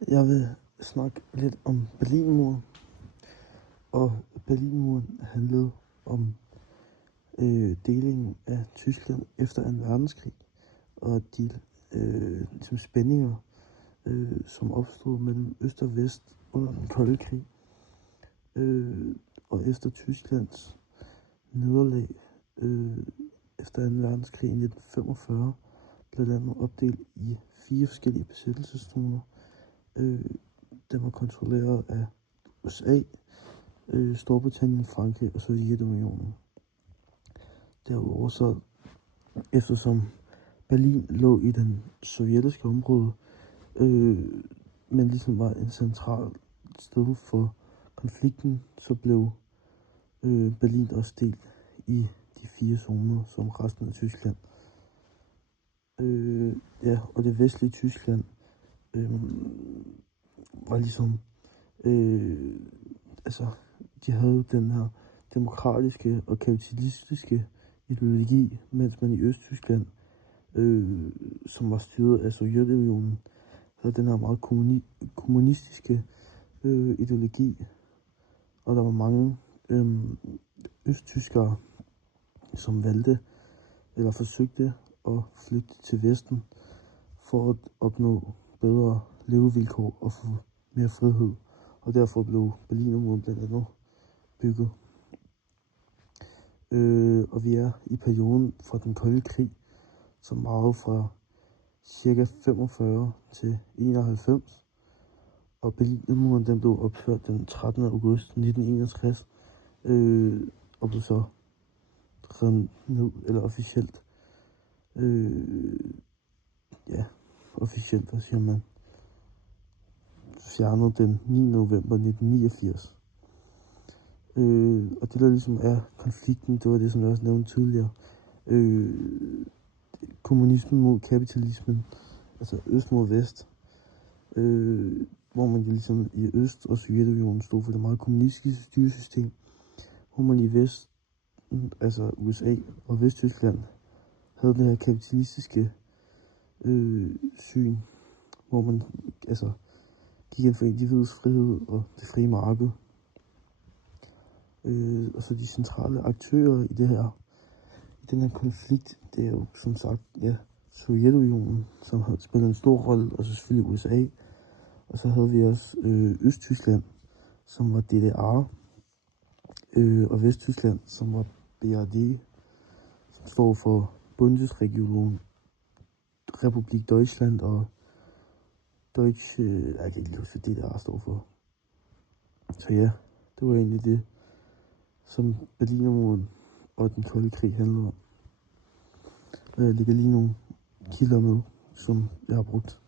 Jeg vil snakke lidt om Berlinmuren, og Berlinmuren handlede om delingen af Tyskland efter 2. verdenskrig, og de ligesom spændinger, som opstod mellem øst og vest under den kolde krig. Og efter Tysklands nederlag efter 2. verdenskrig i 1945, blev landet opdelt i 4 forskellige besættelseszoner. Den var kontrolleret af USA, Storbritannien, Frankrig og Sovjetunionen. Derudover så, eftersom Berlin lå i den sovjetiske område, men ligesom var en central sted for konflikten, så blev Berlin også delt i de 4 zoner, som resten af Tyskland. Og det vestlige Tyskland var ligesom, de havde den her demokratiske og kapitalistiske ideologi, mens man i Østtyskland, som var styret af Sovjetunionen, havde den her meget kommunistiske ideologi, og der var mange østtyskere, som valgte eller forsøgte at flygte til Vesten for at opnå bedre levevilkår og få mere frihed, og derfor blev Berlinmuren blandt andet bygget. Og vi er i perioden fra den kolde krig, som varede fra ca. 45 til 91, og Berlinmuren den blev opført den 13. august 1961, og blev så revet ned, eller officielt, officielt, hvad siger man, fjernet den 9. november 1989. Og det der ligesom er konflikten, det var det, som jeg også nævnte tidligere. Kommunismen mod kapitalismen, altså øst mod vest, hvor man ligesom i øst og Sovjetunionen stod for det meget kommunistiske styresystem, hvor man i vest, altså USA og Vesttyskland, havde det her kapitalistiske syn, hvor man gik ind for individets frihed og det frie marked. Og så de centrale aktører i den her konflikt, det er jo som sagt, Sovjetunionen, som havde spillet en stor rolle, og så selvfølgelig USA. Og så havde vi også Østtyskland, som var DDR, og Vesttyskland, som var BRD, som står for Bundesrepublik Republik Deutschland og Deutsche, jeg kan ikke huske, hvad DDR står for. Så ja, det var egentlig det, som Berlinmuren og den kolde krig handlede om. Og jeg lægger lige nogle kilder med, som jeg har brugt.